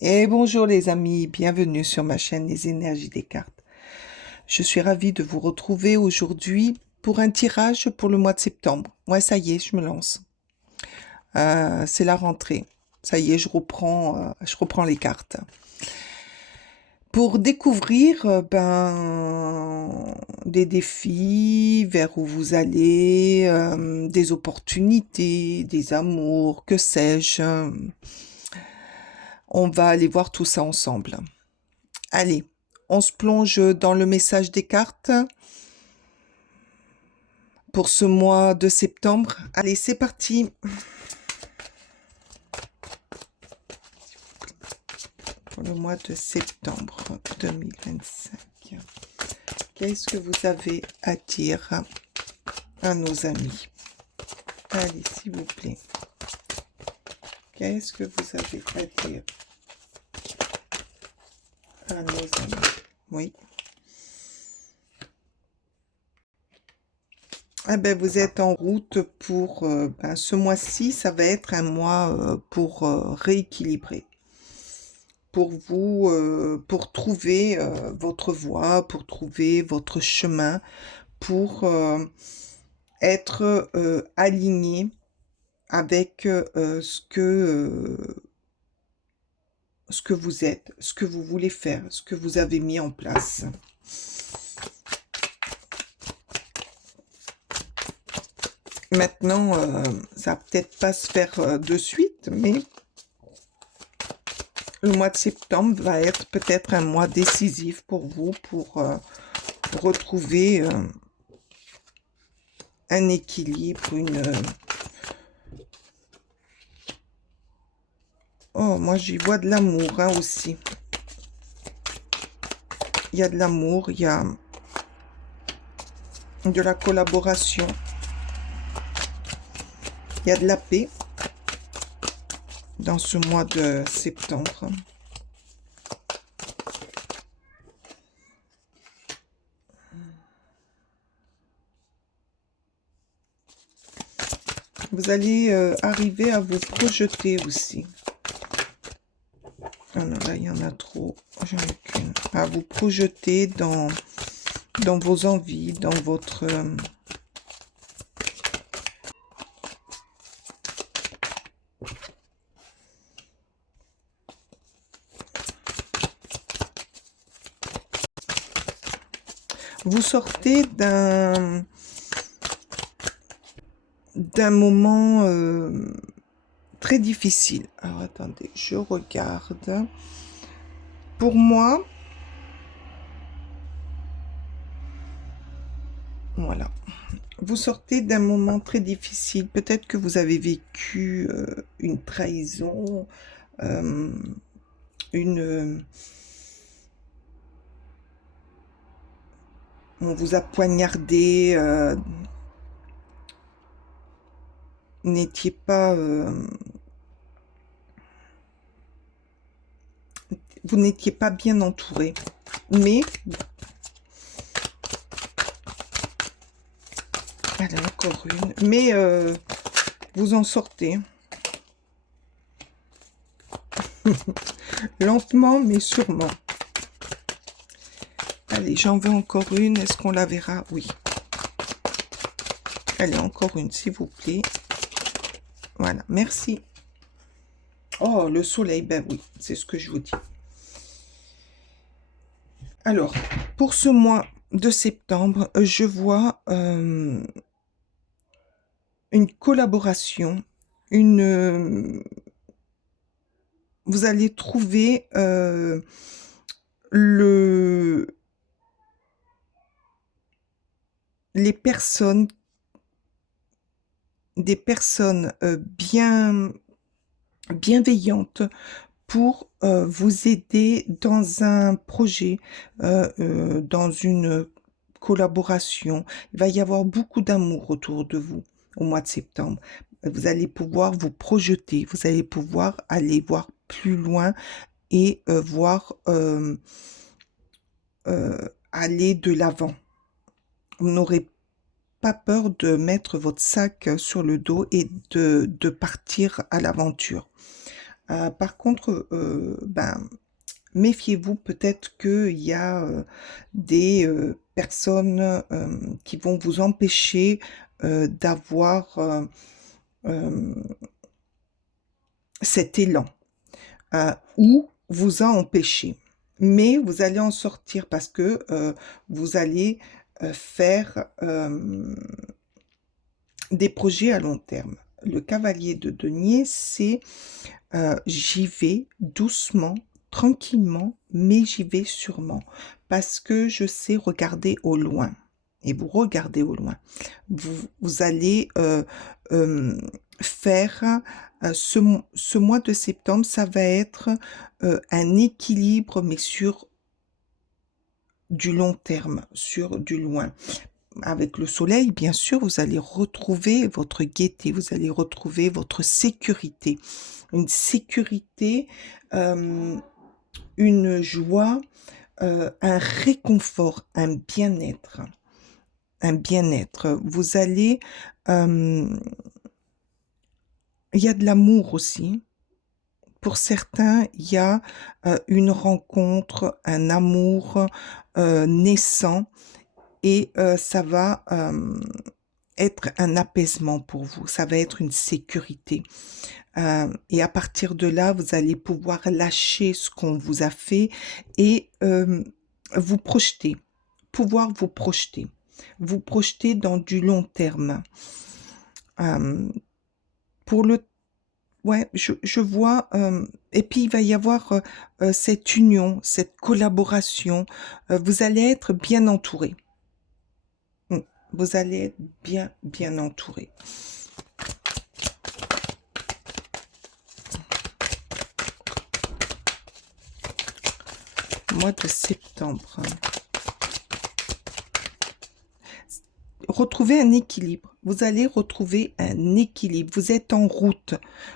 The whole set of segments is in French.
Et bonjour les amis, bienvenue sur ma chaîne Les Énergies des cartes. Je suis ravie de vous retrouver aujourd'hui pour un tirage pour le mois de septembre. Ouais, ça y est, je me lance. C'est la rentrée. Ça y est, je reprends les cartes. Pour découvrir des défis, vers où vous allez, des opportunités, des amours, que sais-je. On va aller voir tout ça ensemble. Allez, on se plonge dans le message des cartes pour ce mois de septembre. Allez, c'est parti. Pour le mois de septembre 2025. Qu'est-ce que vous avez à dire à nos amis? Allez, s'il vous plaît. Qu'est-ce que vous avez à dire à nos amis? Oui. Ah ben, vous êtes en route pour ce mois-ci, ça va être un mois pour rééquilibrer. Pour vous, pour trouver votre voie, pour trouver votre chemin, pour être aligné avec ce que vous êtes, ce que vous voulez faire, ce que vous avez mis en place. Maintenant, ça va peut-être pas se faire de suite, mais le mois de septembre va être peut-être un mois décisif pour vous, pour retrouver un équilibre, Oh, moi j'y vois de l'amour aussi. Il y a de l'amour, il y a de la collaboration, il y a de la paix dans ce mois de septembre. Vous allez arriver à vous projeter aussi. Oh non, là, il y en a trop. J'en ai qu'une. À vous projeter dans vos envies, dans votre... Vous sortez d'un moment très difficile. Alors, attendez, je regarde. Pour moi, voilà. Vous sortez d'un moment très difficile. Peut-être que vous avez vécu une trahison, on vous a poignardé, n'étiez pas... vous n'étiez pas bien entouré. Mais... Allez, encore une. Mais vous en sortez. Lentement, mais sûrement. Allez, j'en veux encore une. Est-ce qu'on la verra? Oui. Allez, encore une, s'il vous plaît. Voilà, merci. Oh, le soleil, ben oui, c'est ce que je vous dis. Alors, pour ce mois de septembre, je vois une collaboration, vous allez trouver les personnes, des personnes bienveillantes pour vous aider dans un projet, dans une collaboration. Il va y avoir beaucoup d'amour autour de vous au mois de septembre. Vous allez pouvoir vous projeter, vous allez pouvoir aller voir plus loin et aller de l'avant. Vous n'aurez pas peur de mettre votre sac sur le dos et de partir à l'aventure. Par contre, ben, méfiez-vous, peut-être qu'il y a des personnes qui vont vous empêcher d'avoir cet élan ou vous a empêché. Mais vous allez en sortir parce que vous allez faire des projets à long terme. Le cavalier de denier, c'est j'y vais doucement, tranquillement, mais j'y vais sûrement parce que je sais regarder au loin. Et vous regardez au loin. Vous allez faire ce mois de septembre, ça va être un équilibre, mais sur du long terme, sur du loin. Avec le soleil, bien sûr, vous allez retrouver votre gaieté, vous allez retrouver votre sécurité. Une sécurité, une joie, un réconfort, un bien-être. Un bien-être. Vous allez... il y a de l'amour aussi. Pour certains, il y a une rencontre, un amour naissant et ça va être un apaisement pour vous, ça va être une sécurité. Et à partir de là, vous allez pouvoir lâcher ce qu'on vous a fait et vous projeter, pouvoir vous projeter dans du long terme. Pour le Ouais, je vois, et puis il va y avoir cette union, cette collaboration. Vous allez être bien entouré. Mm. Vous allez être bien, bien entouré. Mois de septembre. Retrouvez un équilibre. Vous allez retrouver un équilibre. Vous êtes en route.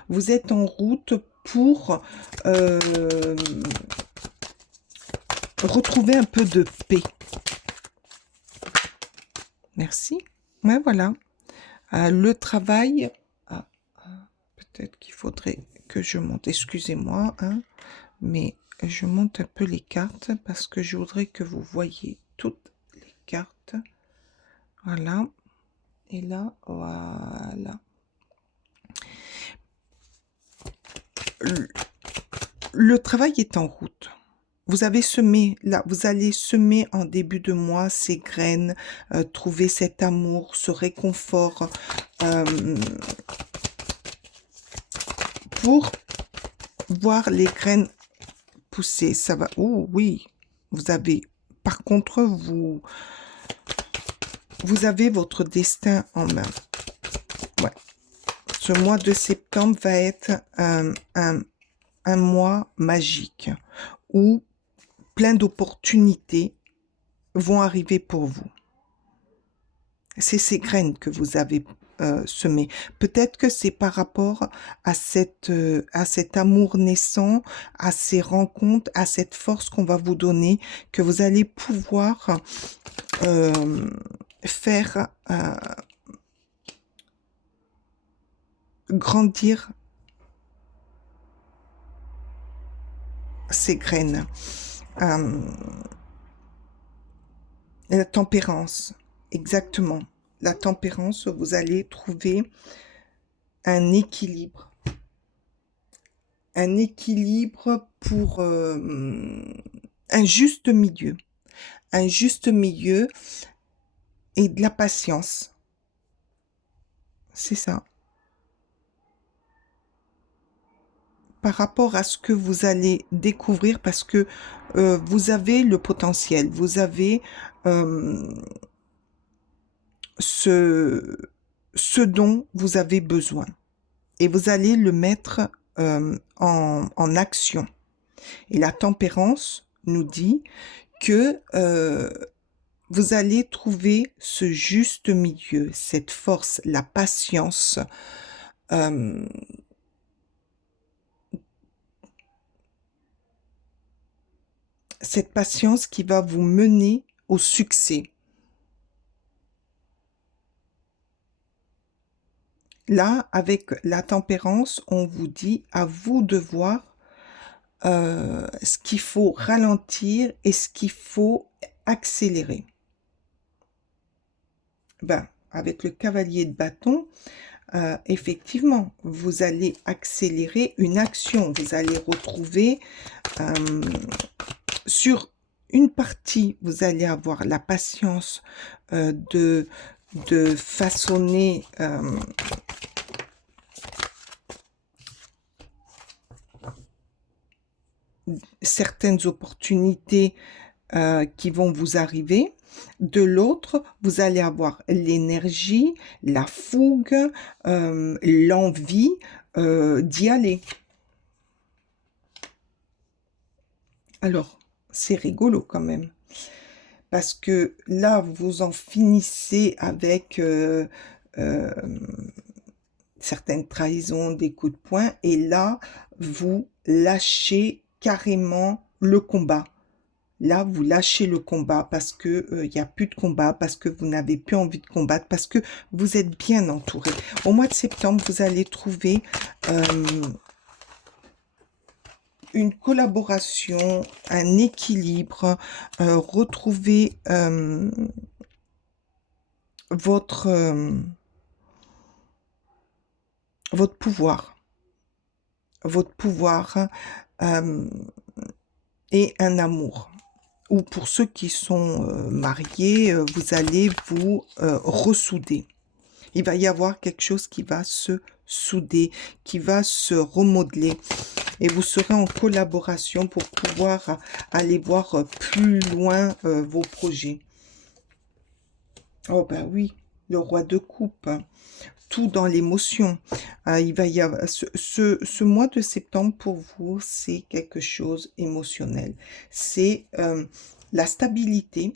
Vous êtes en route pour retrouver un peu de paix. Merci. Ouais, voilà. Le travail. Peut-être qu'il faudrait que je monte. Excusez-moi, hein, mais je monte un peu les cartes parce que je voudrais que vous voyez toutes les cartes. Voilà. Et là, voilà. Le travail est en route. Vous avez semé, là, vous allez semer en début de mois ces graines, trouver cet amour, ce réconfort pour voir les graines pousser. Ça va. Oh oui, vous avez. Par contre, vous avez votre destin en main. Ouais. Ce mois de septembre va être un mois magique où plein d'opportunités vont arriver pour vous. C'est ces graines que vous avez semées. Peut-être que c'est par rapport à cet amour naissant, à ces rencontres, à cette force qu'on va vous donner, que vous allez pouvoir faire grandir ces graines. La tempérance, exactement. La tempérance, vous allez trouver un équilibre. Un équilibre pour un juste milieu. Un juste milieu et de la patience. C'est ça. Par rapport à ce que vous allez découvrir, parce que vous avez le potentiel, vous avez ce dont vous avez besoin. Et vous allez le mettre en action. Et la tempérance nous dit que vous allez trouver ce juste milieu, cette force, la patience, cette patience qui va vous mener au succès. Là, avec la tempérance, on vous dit à vous de voir ce qu'il faut ralentir et ce qu'il faut accélérer. Ben, avec le cavalier de bâton, effectivement, vous allez accélérer une action. Vous allez retrouver sur une partie, vous allez avoir la patience de façonner certaines opportunités qui vont vous arriver. De l'autre, vous allez avoir l'énergie, la fougue, l'envie d'y aller. Alors, c'est rigolo quand même. Parce que là, vous en finissez avec certaines trahisons, des coups de poing. Et là, vous lâchez carrément le combat. Là, vous lâchez le combat parce que il n'y a plus de combat, parce que vous n'avez plus envie de combattre, parce que vous êtes bien entouré. Au mois de septembre, vous allez trouver une collaboration, un équilibre, retrouver votre pouvoir. Votre pouvoir et un amour. Ou pour ceux qui sont mariés, vous allez vous ressouder. Il va y avoir quelque chose qui va se souder, qui va se remodeler. Et vous serez en collaboration pour pouvoir aller voir plus loin vos projets. Oh ben oui, le roi de coupe. Tout dans l'émotion. Il va y avoir ce mois de septembre pour vous, c'est quelque chose émotionnel. C'est la stabilité.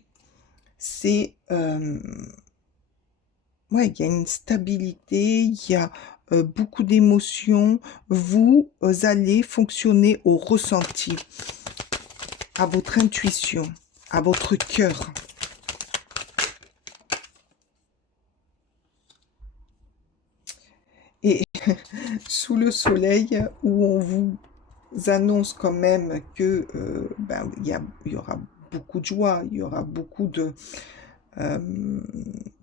C'est ouais, il y a une stabilité, il y a beaucoup d'émotions. Vous allez fonctionner au ressenti, à votre intuition, à votre cœur. Et sous le soleil, où on vous annonce quand même que ben, il y aura beaucoup de joie, il y aura beaucoup de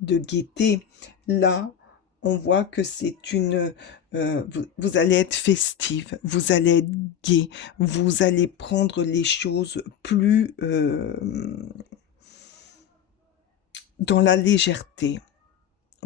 gaieté. Là, on voit que c'est une... vous allez être festive, vous allez être gai, vous allez prendre les choses plus dans la légèreté.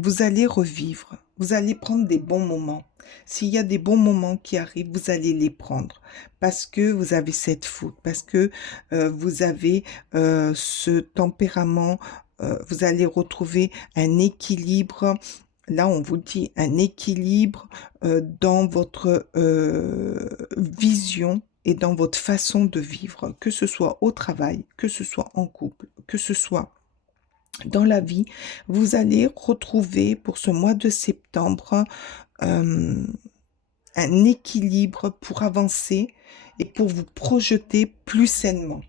Vous allez revivre, vous allez prendre des bons moments. S'il y a des bons moments qui arrivent, vous allez les prendre parce que vous avez cette fougue, parce que vous avez ce tempérament, vous allez retrouver un équilibre. Là, on vous dit un équilibre dans votre vision et dans votre façon de vivre, que ce soit au travail, que ce soit en couple, que ce soit dans la vie. Vous allez retrouver pour ce mois de septembre un équilibre pour avancer et pour vous projeter plus sainement.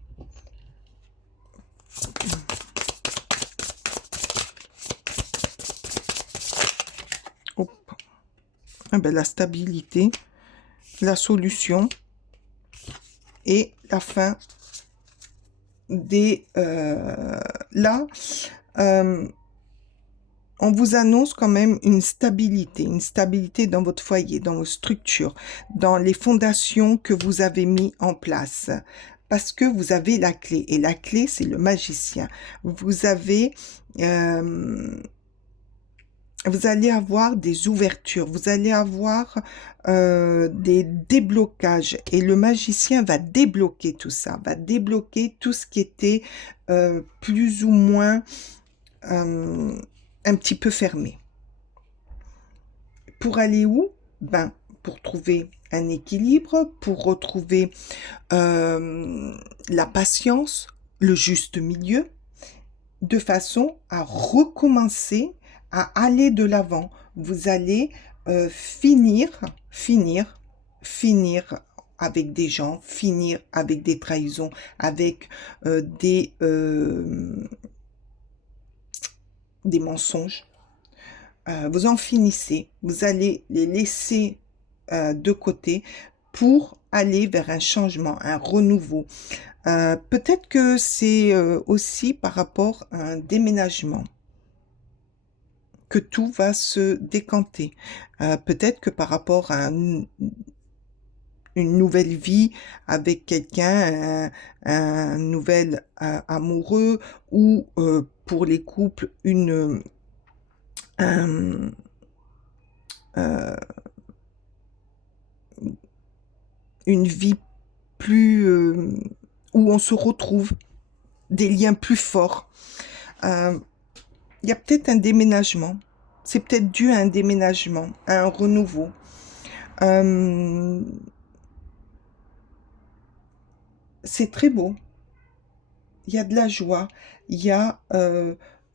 Hop. Ah ben, la stabilité, la solution et la fin des... là, on vous annonce quand même une stabilité dans votre foyer, dans vos structures, dans les fondations que vous avez mis en place. Parce que vous avez la clé. Et la clé, c'est le magicien. Vous avez... vous allez avoir des ouvertures, vous allez avoir des déblocages. Et le magicien va débloquer tout ça, va débloquer tout ce qui était plus ou moins un petit peu fermé. Pour aller où? Ben, pour trouver un équilibre, pour retrouver la patience, le juste milieu, de façon à recommencer, à aller de l'avant. Vous allez finir avec des gens, finir avec des trahisons, avec des mensonges. vous en finissez, vous allez les laisser de côté pour aller vers un changement, un renouveau. Peut-être que c'est aussi par rapport à un déménagement que tout va se décanter. Peut-être que par rapport à une nouvelle vie avec quelqu'un, un nouvel amoureux, ou pour les couples, un, euh, une vie plus où on se retrouve, des liens plus forts. Il y a peut-être un déménagement. C'est peut-être dû à un déménagement, à un renouveau. C'est très beau. Il y a de la joie, il y a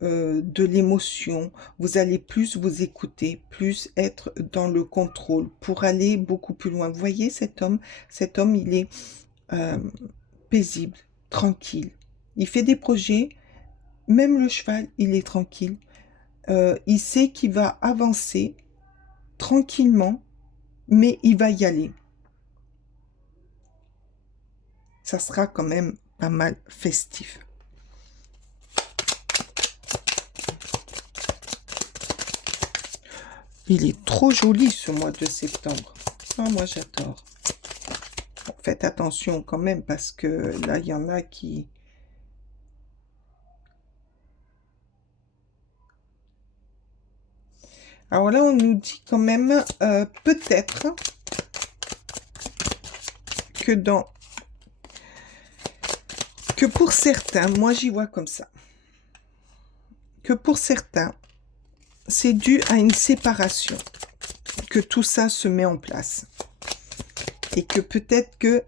de l'émotion. Vous allez plus vous écouter, plus être dans le contrôle pour aller beaucoup plus loin. Vous voyez cet homme? Cet homme, il est euh, paisible, tranquille. Il fait des projets. Même le cheval, il est tranquille. Il sait qu'il va avancer tranquillement, mais il va y aller. Ça sera quand même pas mal festif. Il est trop joli ce mois de septembre. Ah, moi j'adore. Bon, faites attention quand même parce que là, il y en a qui... Alors là, on nous dit quand même peut-être que pour certains, moi j'y vois comme ça, que pour certains, c'est dû à une séparation que tout ça se met en place. Et que peut-être que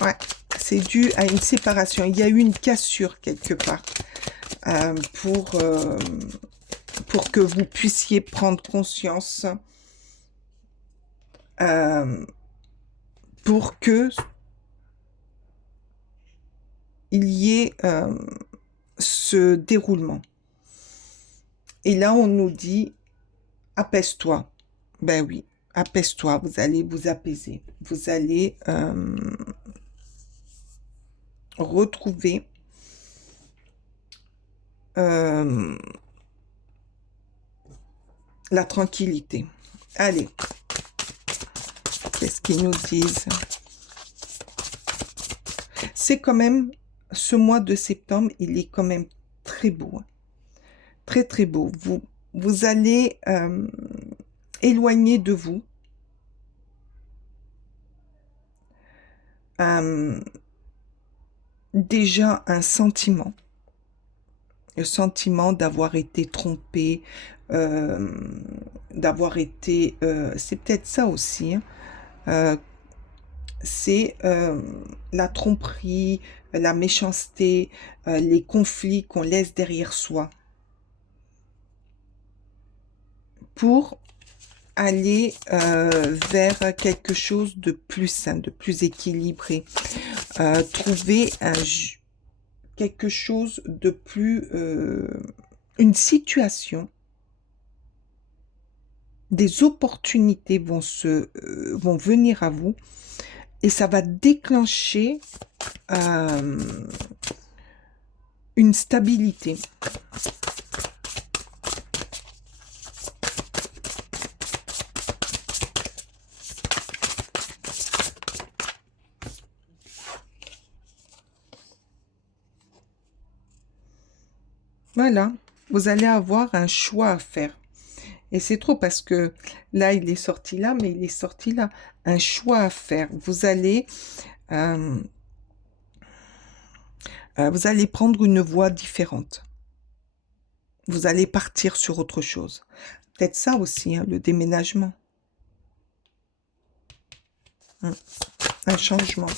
ouais, c'est dû à une séparation. Il y a eu une cassure quelque part pour que vous puissiez prendre conscience, pour que il y ait ce déroulement. Et là, on nous dit, apaise-toi. Ben oui, apaise-toi, vous allez vous apaiser. Vous allez retrouver la tranquillité. Allez, qu'est-ce qu'ils nous disent? C'est quand même, ce mois de septembre, il est quand même très beau. Très, très beau. Vous allez éloigner de vous déjà un sentiment. Le sentiment d'avoir été trompé, d'avoir été... c'est peut-être ça aussi, hein, c'est la tromperie, la méchanceté, les conflits qu'on laisse derrière soi pour aller vers quelque chose de plus sain, de plus équilibré, trouver quelque chose de plus... une situation, des opportunités vont venir à vous et ça va déclencher une stabilité. Voilà, vous allez avoir un choix à faire. Et c'est trop parce que là, il est sorti là, mais il est sorti là. Un choix à faire. Vous allez prendre une voie différente. Vous allez partir sur autre chose. Peut-être ça aussi, hein, le déménagement. Un changement.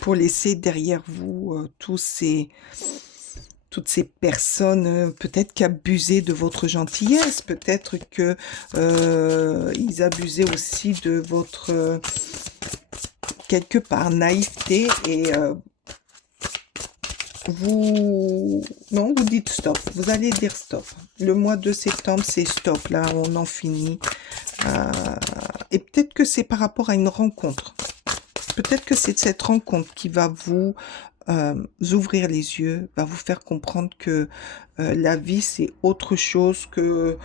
Pour laisser derrière vous toutes ces personnes, peut-être qu'abusaient de votre gentillesse, peut-être que ils abusaient aussi de votre, quelque part, naïveté, et Non, vous dites stop. Vous allez dire stop. Le mois de septembre, c'est stop. Là, on en finit. Et peut-être que c'est par rapport à une rencontre. Peut-être que c'est cette rencontre qui va vous ouvrir les yeux, va vous faire comprendre que la vie, c'est autre chose que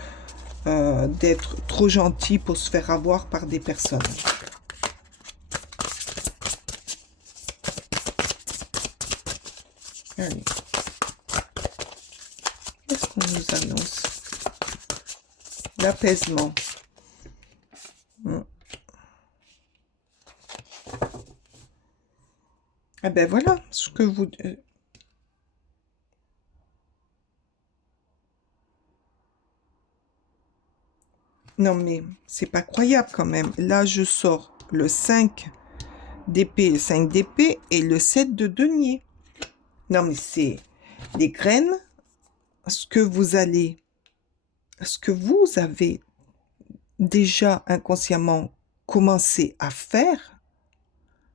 d'être trop gentil pour se faire avoir par des personnes. Allez. Qu'est-ce qu'on nous annonce? L'apaisement. Ah ben voilà ce que vous... Non mais c'est pas croyable quand même. Là je sors le 5 d'épée, le 5 d'épée et le 7 de denier. Non mais c'est les graines, ce que vous avez déjà inconsciemment commencé à faire,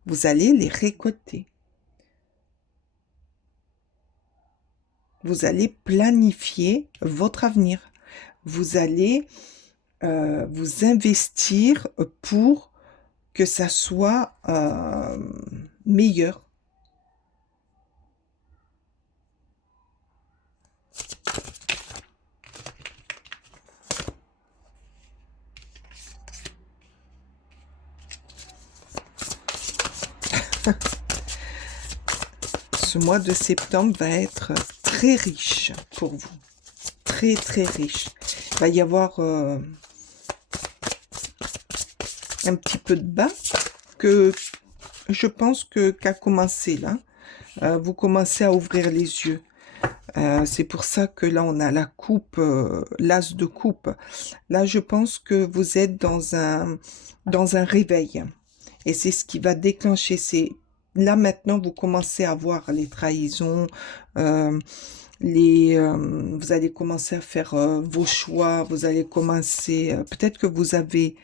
vous allez les récolter. Vous allez planifier votre avenir. Vous allez vous investir pour que ça soit meilleur. Ce mois de septembre va être très riche pour vous. Très, très riche. Il va y avoir un petit peu de bas que je pense qu'a commencé là. Vous commencez à ouvrir les yeux. C'est pour ça que là, on a la coupe, l'as de coupe. Là, je pense que vous êtes dans un réveil. Et c'est ce qui va déclencher. Là, maintenant, vous commencez à voir les trahisons, vous allez commencer à faire vos choix, vous allez commencer... peut-être que vous avez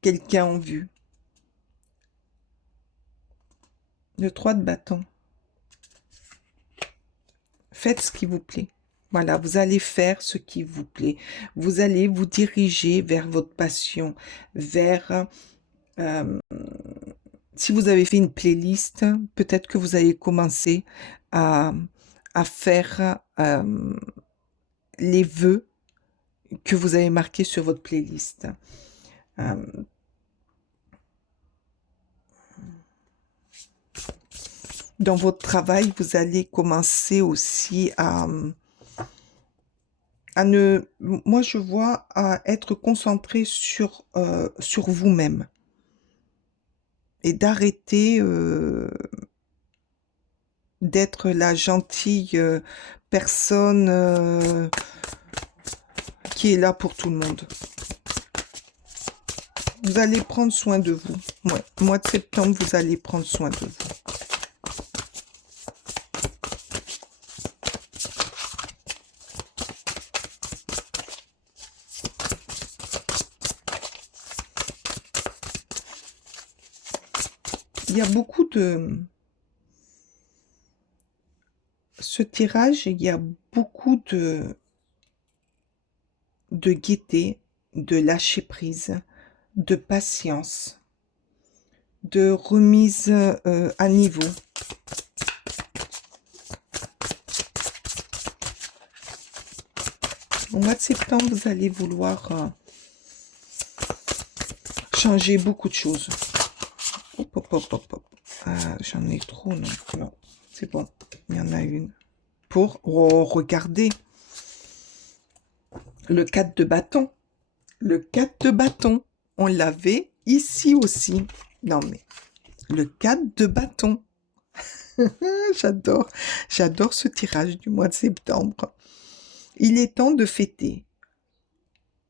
quelqu'un en vue. Le 3 de bâton. Faites ce qui vous plaît. Voilà, vous allez faire ce qui vous plaît. Vous allez vous diriger vers votre passion, vers... si vous avez fait une playlist, peut-être que vous allez commencer à, faire les vœux que vous avez marqués sur votre playlist. Dans votre travail, vous allez commencer aussi à moi je vois, à être concentré sur vous-même et d'arrêter d'être la gentille personne qui est là pour tout le monde. Vous allez prendre soin de vous. Ouais. Mois de septembre, vous allez prendre soin de vous. Il y a beaucoup de... Ce tirage, il y a beaucoup de gaieté, de lâcher prise, de patience, de remise à niveau. Au mois de septembre, vous allez vouloir changer beaucoup de choses. Hop, hop, hop, hop, hop. J'en ai trop, non? Non, c'est bon. Il y en a une. Oh, regardez. Le 4 de bâton. Le 4 de bâton. On l'avait ici aussi. Non, mais le 4 de bâton. J'adore ce tirage du mois de septembre. Il est temps de fêter.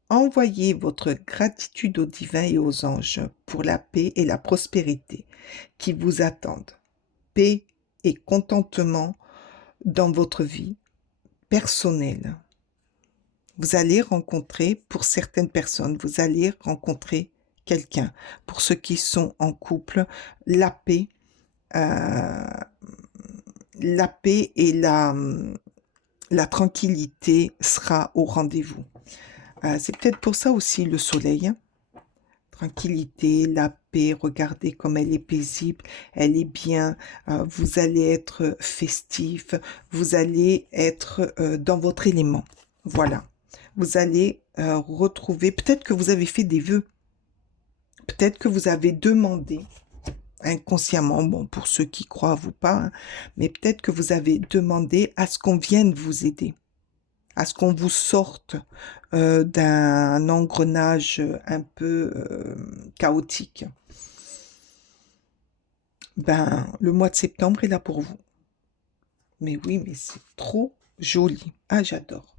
Envoyez votre gratitude aux divins et aux anges pour la paix et la prospérité qui vous attendent. Paix et contentement dans votre vie personnelle. Vous allez rencontrer, pour certaines personnes, vous allez rencontrer quelqu'un. Pour ceux qui sont en couple, la paix, la paix et la tranquillité sera au rendez-vous. C'est peut-être pour ça aussi le soleil, hein. Tranquillité, la paix, regardez comme elle est paisible, elle est bien, vous allez être festif, vous allez être dans votre élément. Voilà. Vous allez retrouver, peut-être que vous avez fait des vœux, peut-être que vous avez demandé inconsciemment, bon, pour ceux qui croient ou pas, hein, mais peut-être que vous avez demandé à ce qu'on vienne vous aider, à ce qu'on vous sorte d'un engrenage un peu chaotique. Ben, le mois de septembre est là pour vous. Mais oui, mais c'est trop joli. Ah, j'adore.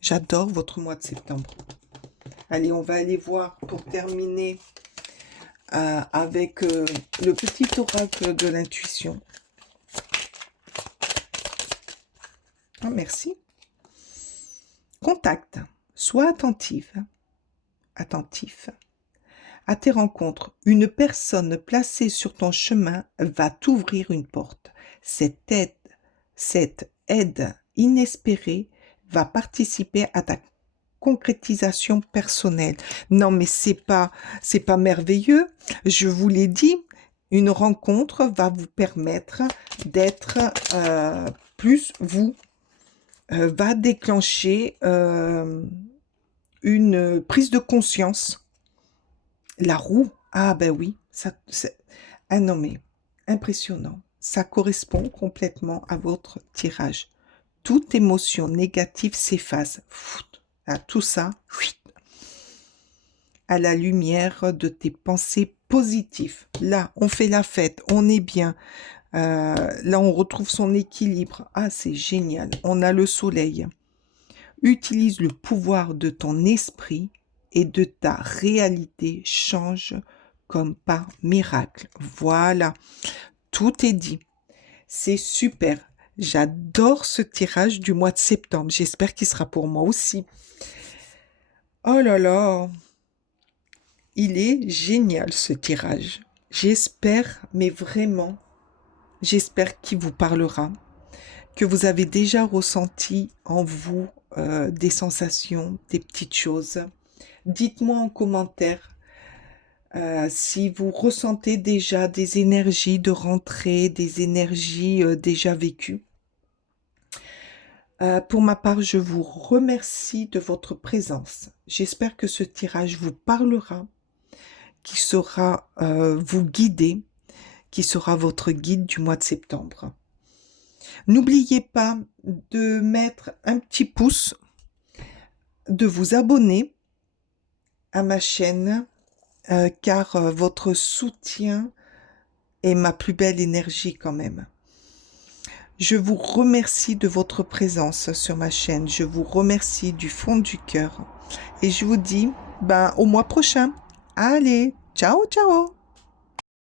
J'adore votre mois de septembre. Allez, on va aller voir pour terminer avec le petit oracle de l'intuition. Ah, merci. Contact. Sois attentif à tes rencontres. Une personne placée sur ton chemin va t'ouvrir une porte. Cette aide inespérée va participer à ta concrétisation personnelle. Non, mais c'est pas merveilleux. Je vous l'ai dit, une rencontre va vous permettre d'être plus vous, va déclencher une prise de conscience. La roue, ah ben oui, ah non mais impressionnant. Ça correspond complètement à votre tirage. Toute émotion négative s'efface. Tout ça, à la lumière de tes pensées positives. Là, on fait la fête, on est bien. Là, on retrouve son équilibre. Ah, c'est génial. On a le soleil. Utilise le pouvoir de ton esprit et de ta réalité change comme par miracle. Voilà, tout est dit. C'est super. J'adore ce tirage du mois de septembre. J'espère qu'il sera pour moi aussi. Oh là là, il est génial ce tirage. J'espère, mais vraiment, j'espère qu'il vous parlera, que vous avez déjà ressenti en vous des sensations, des petites choses. Dites-moi en commentaire si vous ressentez déjà des énergies de rentrée, des énergies déjà vécues. Pour ma part, je vous remercie de votre présence. J'espère que ce tirage vous parlera, qui saura vous guider, qui sera votre guide du mois de septembre. N'oubliez pas de mettre un petit pouce, de vous abonner à ma chaîne, car votre soutien est ma plus belle énergie quand même. Je vous remercie de votre présence sur ma chaîne. Je vous remercie du fond du cœur. Et je vous dis au mois prochain. Allez, ciao, ciao!